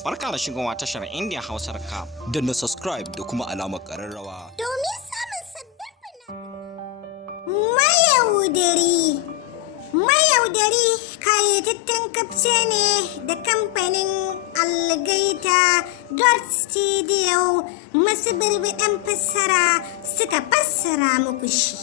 Barka da shigowa tashar India Hausar Ka. Danna subscribe da kuma alamar ƙararrawa. Domin samun sabbin Mayaudari kayatattun kafce ne da kamfanin Algaita Studio masu birbiɗan fassara suka fassara muku shi.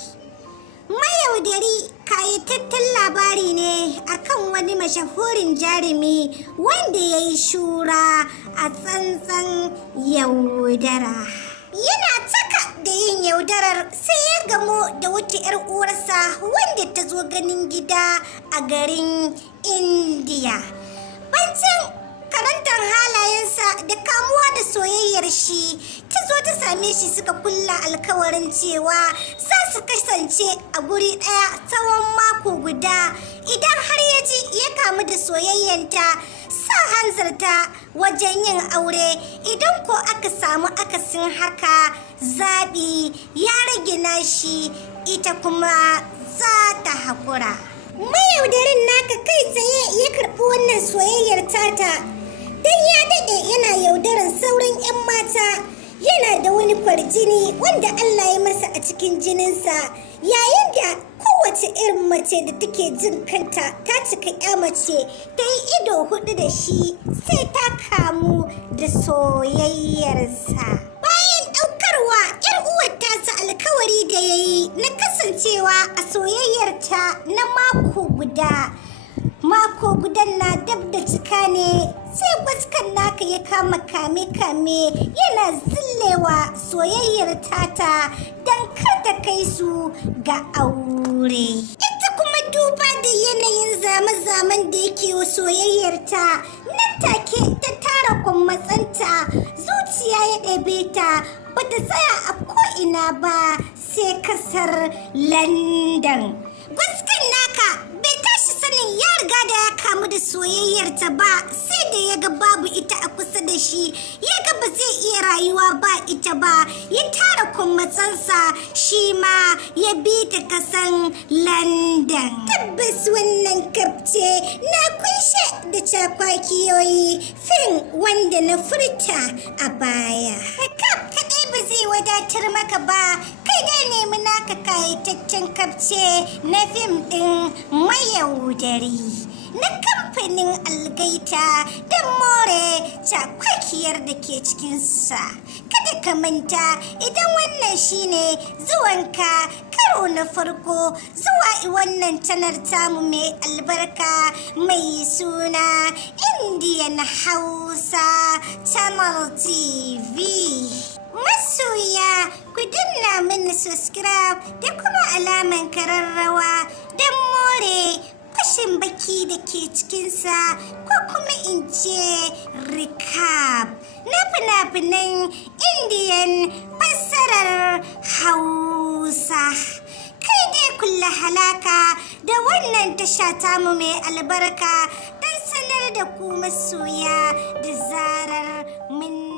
Mayaudari kayatattun labari ne akan wani mashahurin jarumi wanda ya yi shura a tsantsan yaudara. Yana tsaka da yin yaudarar sai ya gamo da wata 'yar uwarsa wanda ta zo ganin gida a garin Indiya. Bancin karantar halayensa da kamuwa da soyayyar shi, ta zo ta same shi suka kulla alkawarin cewa za su kasance a guri ɗaya tsawon mako guda. Idan har ya ji ya kamu da soyayyanta, sa hanzarta wajen yin aure. Idan ko aka samu akasin haka, zaɓi ya rage nashi, ita kuma za ta haƙura. Mayaudarin naka kai tsaye ya karɓi wannan soyayyar tata, don ya daɗe yana yaudarar sauran 'yan mata. Yana da wani kwarjini wanda Allah ya masa a cikin jininsa, yayin da kowace irin mace da take jin kanta ta cika 'ya mace ta yi ido hudu da shi sai ta kamu da soyayyarsa. Bayan ɗaukarwa 'yar uwar tasa alkawari da ya yi na kasancewa a soyayyarta na mako gudan na dab da cika ne, sai fuskan naka ya kama kame-kame yana zillewa soyayyar tata don kar ta kai su ga aure. Ita kuma duba da yanayin zame-zamen da yake wa soyayyarta, nan take ta tara kwammatsanta, zuciya ya ɗabe ta, ba ta tsaya a ko'ina ba sai kasar London. Fuskan naka bai tashi sanin ya riga da ya kamu da soyayyarta ba, sai da ya ga babu ita a kusa da shi, ya ga ba zai iya rayuwa ba ita ba, ya tara kummatsansa shi ma ya bi ta kasan London. Tabbas wannan kafce na kunshe da cakwakiyoyi fin wanda na furta a baya. Kaf kaɗai ba zai wadatar maka ba, kai da nemi naka kayataccen kafce na fim ɗin Mayaudari na kamfanin Algaita don more cakwakiyar da ke cikinsa. Kada ka manta, idan wannan shine zuwanka karo na farko zuwa wannan canar tamu mai albarka mai suna Indian Hausa Channel TV. Masoya, ku danna mini subscribe da kuma alaman kararrawa don more fashin baki da ke cikinsa, ko kuma in ce recap na fina-finan Indian fassarar Hausa. Kai dai kulla halaka da wannan tasha tamu mai albarka don sanar da ku masoya da zarar mun